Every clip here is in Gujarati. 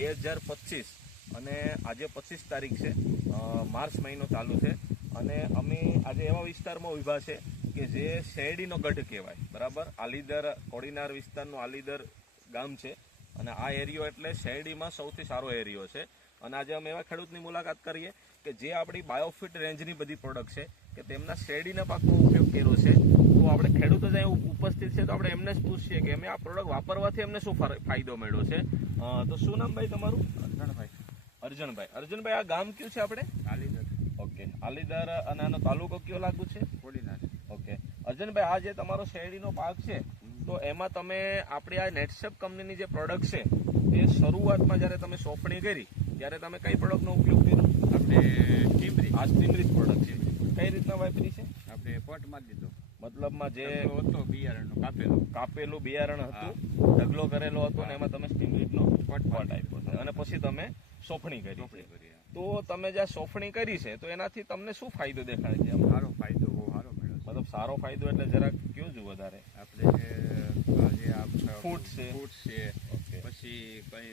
2025 અને આજે 25 તારીખ છે, માર્ચ મહિનો ચાલુ છે અને અમે આજે એવા વિસ્તારમાં ઊભા છે કે જે શેરડીનો ગઢ કહેવાય, બરાબર. આલીદર કોડીનાર વિસ્તારનું આલીદર ગામ છે અને આ એરિયો એટલે શેરડીમાં સૌથી સારો એરિયો છે. અને આજે અમે એવા ખેડૂતની મુલાકાત કરીએ કે જે આપણી બાયોફિટ રેન્જની બધી પ્રોડક્ટ છે કે તેમના શેરડીના પાકનો ઉપયોગ કર્યો છે. તો આપણે ખેડૂતો જ ઉપસ્થિત છે તો આપણે એમને જ પૂછીએ કે અમે આ પ્રોડક્ટ વાપરવાથી એમને શું ફાયદો મળ્યો છે. તો શું નામ ભાઈ તમારું? અર્જુનભાઈ, આ ગામ કયું છે આપણે? આલીદર. ઓકે, આલીદર. અને આનો તાલુકો કયો લાગુ છે? કોડીનાર. ઓકે અર્જુનભાઈ, આ જે તમારો શેરડીનો પાક છે તો એમાં તમે આપણી આ નેટસેપ કંપનીની જે પ્રોડક્ટ છે એ શરૂઆતમાં જ્યારે તમે સોંપણી કરી ત્યારે તમે કઈ પ્રોડક્ટનો ઉપયોગ કર્યો? આપણે ટીમરી. આ સ્ટીમરીજ પ્રોડક્ટ છે. કઈ રીતના વાપરી છે? આપણે પોટમાં દીધો, મતલબમાં જે હતો બિયારણનો કાપેલું બિયારણ હતું, ઢગલો કરેલો હતો ને એમાં તમે સ્ટીમરીજનો પટ આપ્યો છે અને પછી તમે સોંપણી કરી છે. તો તમે જ્યાં સોંપણી કરી છે તો એનાથી તમને શું ફાયદો દેખાય છે? સારો ફાયદો, બહુ સારો મળ્યો. મતલબ સારો ફાયદો એટલે જરાક કયો છું વધારે? આપણે જે ફૂટ છે, પછી કઈ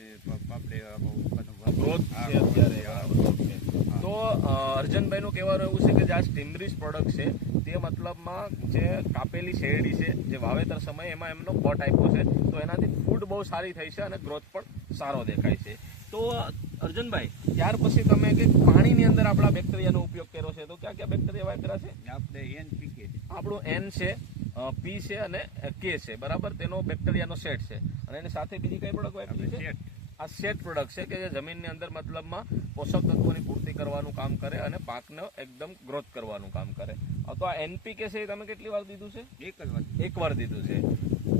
આપણે ઉત્પાદન ગ્રોથ છે અત્યારે. તો અર્જુનભાઈનું કહેવાનું એવું છે કે જે આ સ્ટીમરીજ પ્રોડક્ટ છે તે મતલબમાં જે કાપેલી શેરડી છે જે વાવેતર સમયે એમાં એમનો પટ આપ્યો છે તો એનાથી ફૂડ બહુ સારી થઈ છે અને ગ્રોથ પણ સારો દેખાય છે. તો અર્જુનભાઈ, ત્યાર પછી તમે કે પાણીની અંદર આપણા બેક્ટેરિયાનો ઉપયોગ કર્યો છે તો ક્યાં ક્યાં બેક્ટેરિયા વાપર્યા છે? આપણે NPK, આપણું N છે, P છે અને K છે, બરાબર. તેનો બેક્ટેરિયાનો સેટ છે અને એની સાથે બીજી કઈ પ્રોડક્ટ વાપરી છે? આ સેટ પ્રોડક્ટ છે કે જે જમીનની અંદર મતલબમાં પોષક તત્વોની પૂર્તિ કરવાનું કામ કરે અને પાકને એકદમ ગ્રોથ કરવાનું કામ કરે. તો આ NPK છે એ તમે કેટલી વાર દીધું છે? એક વાર દીધું છે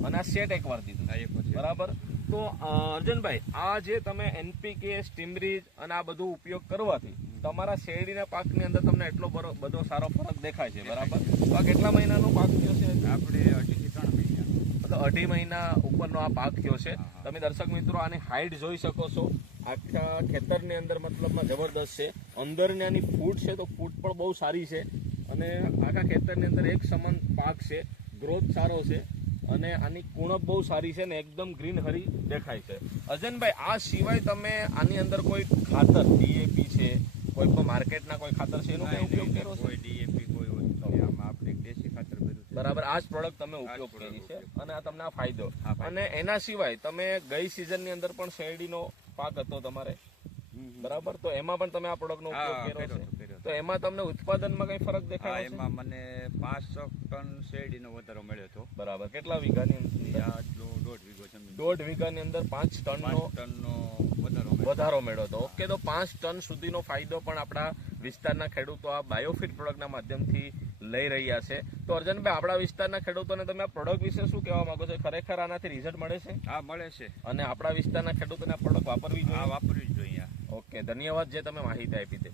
અને આ સેટ એક વાર દીધું છે, બરાબર. તો અર્જુનભાઈ, આ જે તમે NPK, સ્ટીમરીજ અને આ બધું ઉપયોગ કરવાથી તમારા શેરડીના પાકની અંદર તમને એટલો બધો સારો ફરક દેખાય છે, બરાબર. તો આ કેટલા મહિનાનો પાક થયો છે? આપણે 2 થી 3 મહિના, મતલબ 2.5 મહિના ઉપરનો આ પાક થયો છે. તમે દર્શક મિત્રો આની હાઈટ જોઈ શકો છો. આખા ખેતરની અંદર મતલબમાં જબરદસ્ત છે. અંદરની આની ફૂટ છે તો ફૂટ પણ બહુ સારી છે અને આખા ખેતરની અંદર એક સમાન પાક છે, ગ્રોથ સારો છે અને આની કુણપ બહુ સારી છે ને એકદમ ગ્રીન હરી દેખાય છે. અર્જુનભાઈ, આ સિવાય તમે આની અંદર કોઈ ખાતર DAP છે, કોઈ પણ માર્કેટના કોઈ ખાતર છે એનો કઈ ઉપયોગ કર્યો છે? કોઈ DAP કોઈ હોય, આમાં આપણે દેશી ખાતર બધું છે, બરાબર. આ જ પ્રોડક્ટ તમે ઉપયોગ કરી છે અને આ તમને આ ફાયદો. અને એના સિવાય તમે ગઈ સિઝનની અંદર પણ શેરડીનો પાક હતો તમારે, બરાબર. તો એમાં પણ તમે આ પ્રોડક્ટનો ઉપયોગ કર્યો છે તો એમાં તમને ઉત્પાદનમાં કઈ ફરક દેખાય? એમાં મને 500 ટન શેરડીનો વધારો મળ્યો હતો, બરાબર. કેટલા વીઘાની? 1.5 વીઘો જમીન. 1.5 વીઘાની અંદર 5 ટનનો વધારો મળ્યો હતો. ઓકે, તો 5 ટન સુધીનો ફાયદો પણ આપણા વિસ્તારના ખેડૂતો આ બાયોફિટ પ્રોડક્ટના માધ્યમથી લઈ રહ્યા છે. તો અર્જુનભાઈ, આપણા વિસ્તારના ખેડૂતોને તમે આ પ્રોડક્ટ વિશે શું કહેવા માંગો છો? ખરેખર આનાથી રિઝલ્ટ મળે છે? હા, મળે છે. અને આપણા વિસ્તારના ખેડૂતોને આ પ્રોડક્ટ વાપરવી જોઈએ? હા, વાપરવી જ જોઈએ. ઓકે, ધન્યવાદ જે તમે માહિતી આપી તે.